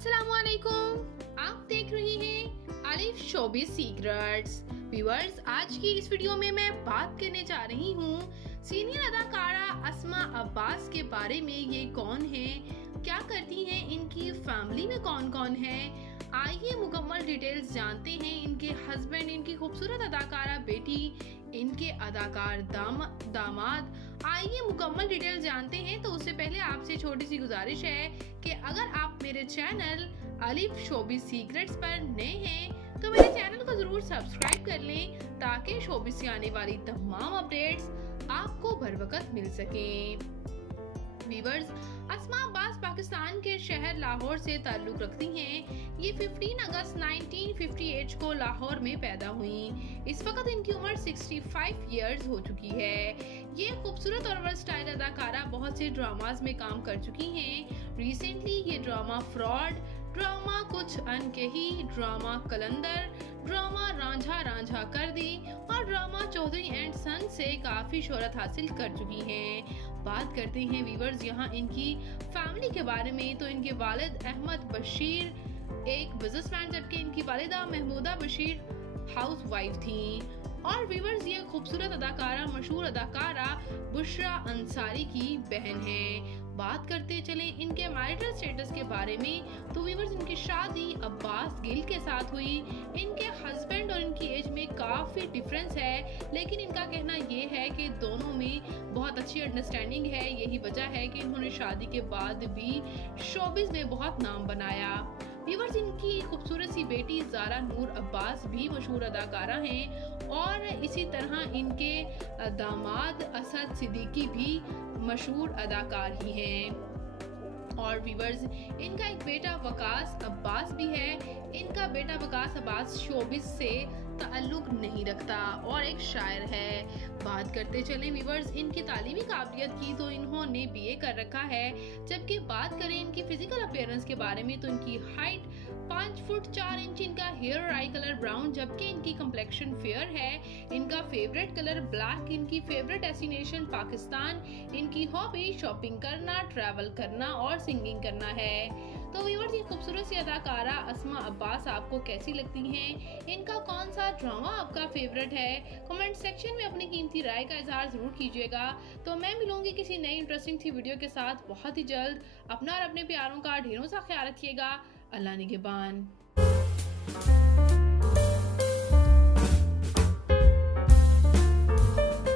अस्सलामुअलैकुम, आप देख रहे हैं अलिफ शोबिज़ सीक्रेट्स। व्यूअर्स, आज की इस वीडियो में मैं बात करने जा रही हूँ सीनियर अदाकारा अस्मा अब्बास के बारे में। ये कौन है, क्या करती हैं, इनकी फैमिली में कौन कौन है। आइए मुकम्मल डिटेल्स जानते हैं। इनके हस्बैंड, इनकी खूबसूरत अदाकारा बेटी, इनके अदाकार दामाद। आइए मुकम्मल डिटेल जानते हैं। तो उससे पहले आपसे छोटी सी गुजारिश है कि अगर आप मेरे चैनल अलिफ शोबिज़ सीक्रेट्स पर नए हैं तो मेरे चैनल को जरूर सब्सक्राइब कर लें ताकि शोबिज़ से आने वाली तमाम अपडेट्स आपको बर वक्त मिल सकें। व्यूअर्स, अस्मा अब्बास पाकिस्तान के शहर लाहौर से ताल्लुक रखती हैं। ये 15 अगस्त 1958 को लाहौर में पैदा हुई। इस वक्त इनकी उम्र 65 इयर्स हो चुकी है। ये खूबसूरत और वर्सटाइल अदाकारा बहुत से ड्रामाज में काम कर चुकी हैं। रिसेंटली ये ड्रामा फ्रॉड, ड्रामा कुछ अनकही, ड्रामा कलंदर, ड्रामा रांझा रांझा कर दी और ड्रामा चौधरी एंड सन से काफ़ी शोहरत हासिल कर चुकी हैं। बात करते हैं व्यूअर्स यहाँ इनकी फैमिली के बारे में। तो इनके वालिद अहमद बशीर एक बिजनेसमैन, जबकि इनकी वालिदा महमूदा बशीर हाउस वाइफ थी। और व्यूअर्स, ये खूबसूरत अदाकारा मशहूर अदाकारा बुशरा अंसारी की बहन है। बात करते चले इनके मैरिटल स्टेटस के बारे में। तो व्यूअर्स, इनकी शादी अब्बास गिल के साथ हुई। इनके हस्बैंड और इनकी एज में काफ़ी डिफरेंस है, लेकिन इनका कहना ये है कि दोनों में बहुत अच्छी अंडरस्टैंडिंग है। यही वजह है कि इन्होंने शादी के बाद भी शोबिज़ में बहुत नाम बनाया। व्यूअर्स, इनकी खूबसूरत सी बेटी ज़ारा नूर अब्बास भी मशहूर अदाकारा हैं और इसी तरह इनके दामाद असद सिद्दीकी भी मशहूर अदाकार ही हैं। और व्यूअर्स, इनका एक बेटा वकास अब्बास भी है। इनका बेटा वकास अब्बास शोबिज़ से ताल्लुक नहीं रखता और एक शायर है। बात करते चले व्यूअर्स इनकी तालीमी काबिलियत की, तो इन्होंने बीए कर रखा है। जबकि बात करें इनकी फिजिकल अपीयरेंस के बारे में, तो इनकी हाइट 5 फुट 4 इंच, इनका हेयर और आई कलर ब्राउन, जबकि इनकी कम्प्लेक्शन फेयर है। इनका फेवरेट कलर ब्लैक, इनकी फेवरेट डेस्टिनेशन पाकिस्तान, इनकी हॉबी शॉपिंग करना, ट्रैवल करना और सिंगिंग करना है। तो व्यूअर्स, ये खूबसूरत सी अदाकारा अस्मा अब्बास आपको कैसी लगती हैं? इनका कौन सा ड्रामा आपका फेवरेट है? कमेंट सेक्शन में अपनी कीमती राय का इजहार जरूर कीजिएगा। तो मैं मिलूंगी किसी नई इंटरेस्टिंग सी वीडियो के साथ बहुत ही जल्द। अपना और अपने प्यारों का ढेरों सा ख्याल रखिएगा। अल्लाह निगहबान।